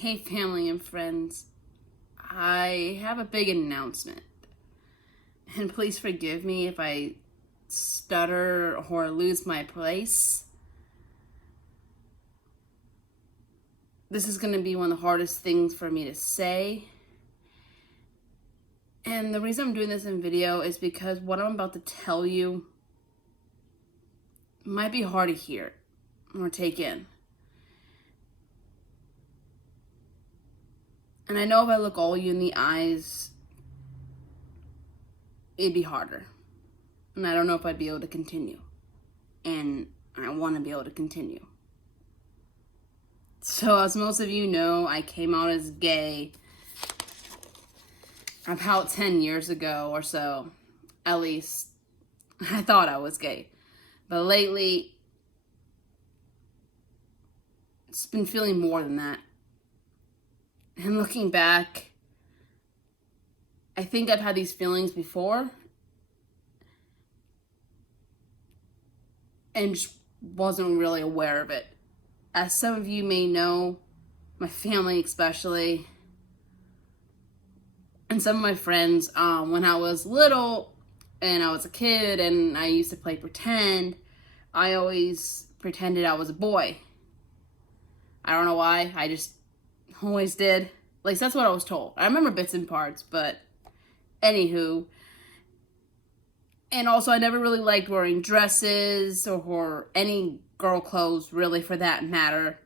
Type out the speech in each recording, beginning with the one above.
Hey, family and friends. I have a big announcement. And please forgive me if I stutter or lose my place. This is going to be one of the hardest things for me to say. And the reason I'm doing this in video is because what I'm about to tell you might be hard to hear or take in. And I know if I look all you in the eyes, it'd be harder. And I don't know if I'd be able to continue. And I want to be able to continue. So, as most of you know, I came out as gay about 10 years ago or so. At least, I thought I was gay. But lately, it's been feeling more than that. And looking back, I think I've had these feelings before and just wasn't really aware of it. As some of you may know, my family especially, and some of my friends, when I was little and I was a kid and I used to play pretend, I always pretended I was a boy. I don't know why, I just always did. At least that's what I was told. I remember bits and parts, but anywho. And also, I never really liked wearing dresses or any girl clothes, really, for that matter.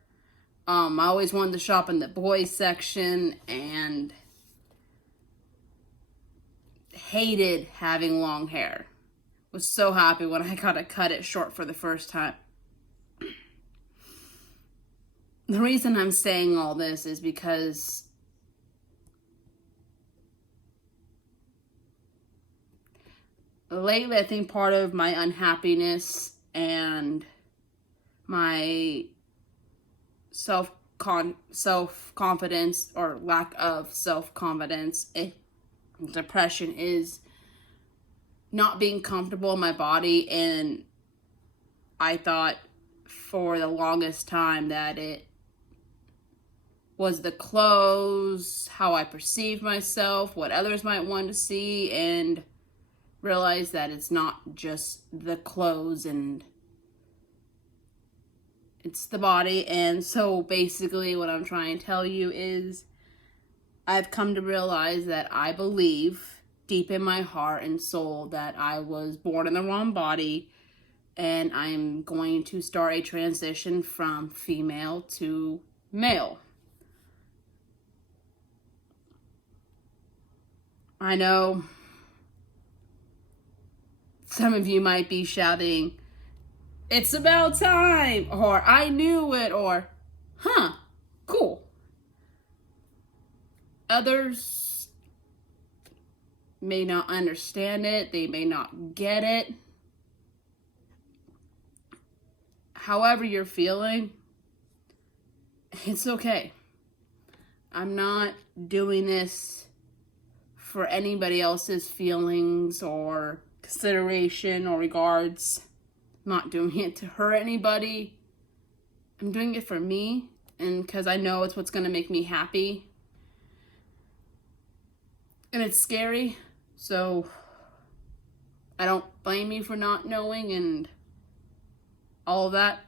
I always wanted to shop in the boys section and hated having long hair. Was so happy when I got to cut it short for the first time. The reason I'm saying all this is because lately I think part of my unhappiness and my self-confidence or lack of self-confidence, depression, is not being comfortable in my body. And I thought for the longest time that it was the clothes, how I perceive myself, what others might want to see, and realize that it's not just the clothes and it's the body. And so basically what I'm trying to tell you is I've come to realize that I believe deep in my heart and soul that I was born in the wrong body, and I'm going to start a transition from female to male. I know some of you might be shouting, "It's about time," or "I knew it," or "Huh, cool." Others may not understand it, they may not get it. However you're feeling, it's okay. I'm not doing this for anybody else's feelings or consideration or regards. I'm not doing it to hurt anybody. I'm doing it for me, and because I know it's what's going to make me happy. And it's scary, so I don't blame you for not knowing and all of that.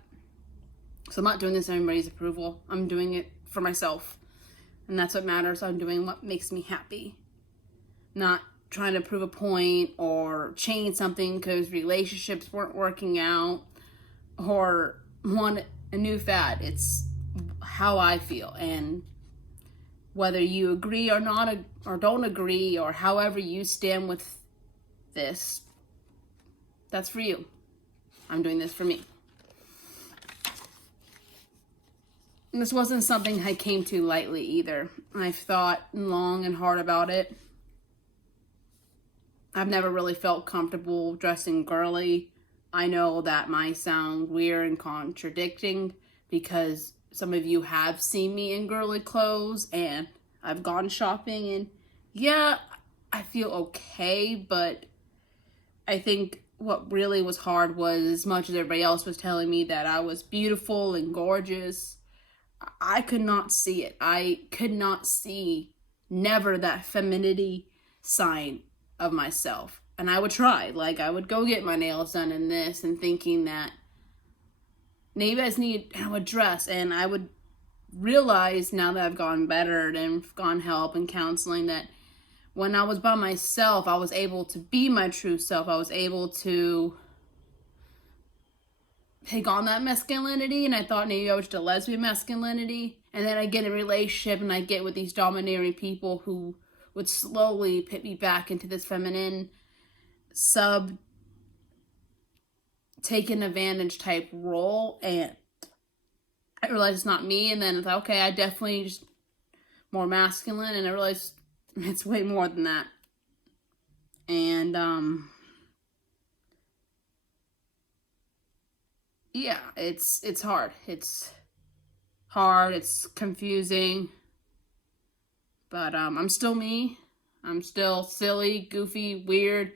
So I'm not doing this for anybody's approval. I'm doing it for myself, and that's what matters. I'm doing what makes me happy, not trying to prove a point or change something because relationships weren't working out or want a new fad. It's how I feel, and whether you agree or not, or don't agree, or however you stand with this, that's for you. I'm doing this for me. And this wasn't something I came to lightly either. I've thought long and hard about it. I've never really felt comfortable dressing girly. I know that might sound weird and contradicting because some of you have seen me in girly clothes and I've gone shopping, and yeah, I feel okay, but I think what really was hard was, as much as everybody else was telling me that I was beautiful and gorgeous, I could not see it. I could not see never that femininity sign of myself. And I would try. Like, I would go get my nails done and this, and thinking that maybe I just need a dress. And I would realize, now that I've gotten better and gone help and counseling, that when I was by myself, I was able to be my true self. I was able to take on that masculinity, and I thought maybe I was just a lesbian masculinity. And then I get in a relationship and I get with these domineering people who would slowly put me back into this feminine sub taken advantage type role, and I realized it's not me. And then I thought, okay, I definitely just more masculine, and I realized it's way more than that. And yeah, it's hard. It's hard, it's confusing. But I'm still me. I'm still silly, goofy, weird,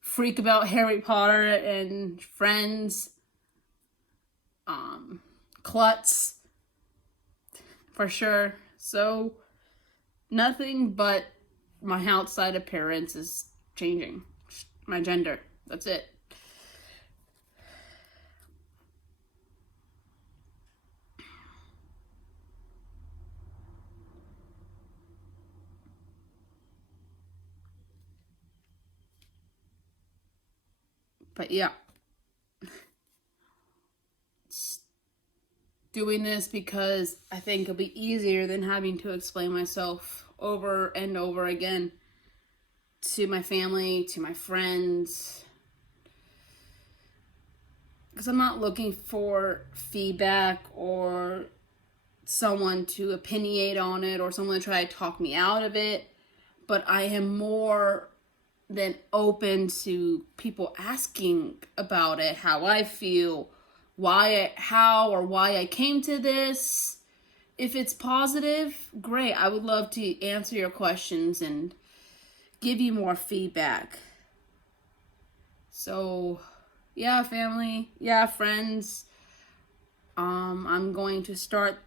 freak about Harry Potter and Friends, klutz, for sure. So nothing but my outside appearance is changing. My gender. That's it. But yeah. Doing this because I think it'll be easier than having to explain myself over and over again to my family, to my friends. Because I'm not looking for feedback or someone to opinionate on it or someone to try to talk me out of it. But I am more than open to people asking about it, how I feel, why I came to this. If it's positive, great. I would love to answer your questions and give you more feedback. So, yeah, family, yeah, friends. I'm going to start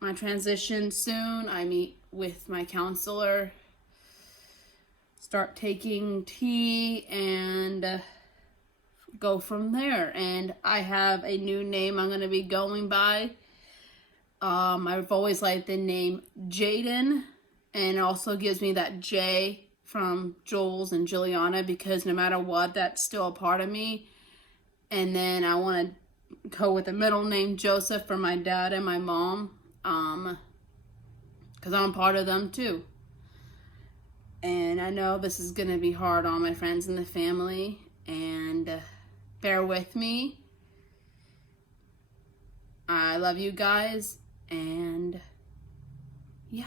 my transition soon. I meet with my counselor, start taking tea, and go from there. And I have a new name I'm going to be going by. I've always liked the name Jaden, and it also gives me that J from Jules and Juliana, because no matter what, that's still a part of me. And then I want to go with the middle name Joseph for my dad and my mom, because I'm part of them too. And I know this is going to be hard on my friends and the family, and bear with me. I love you guys, and yeah.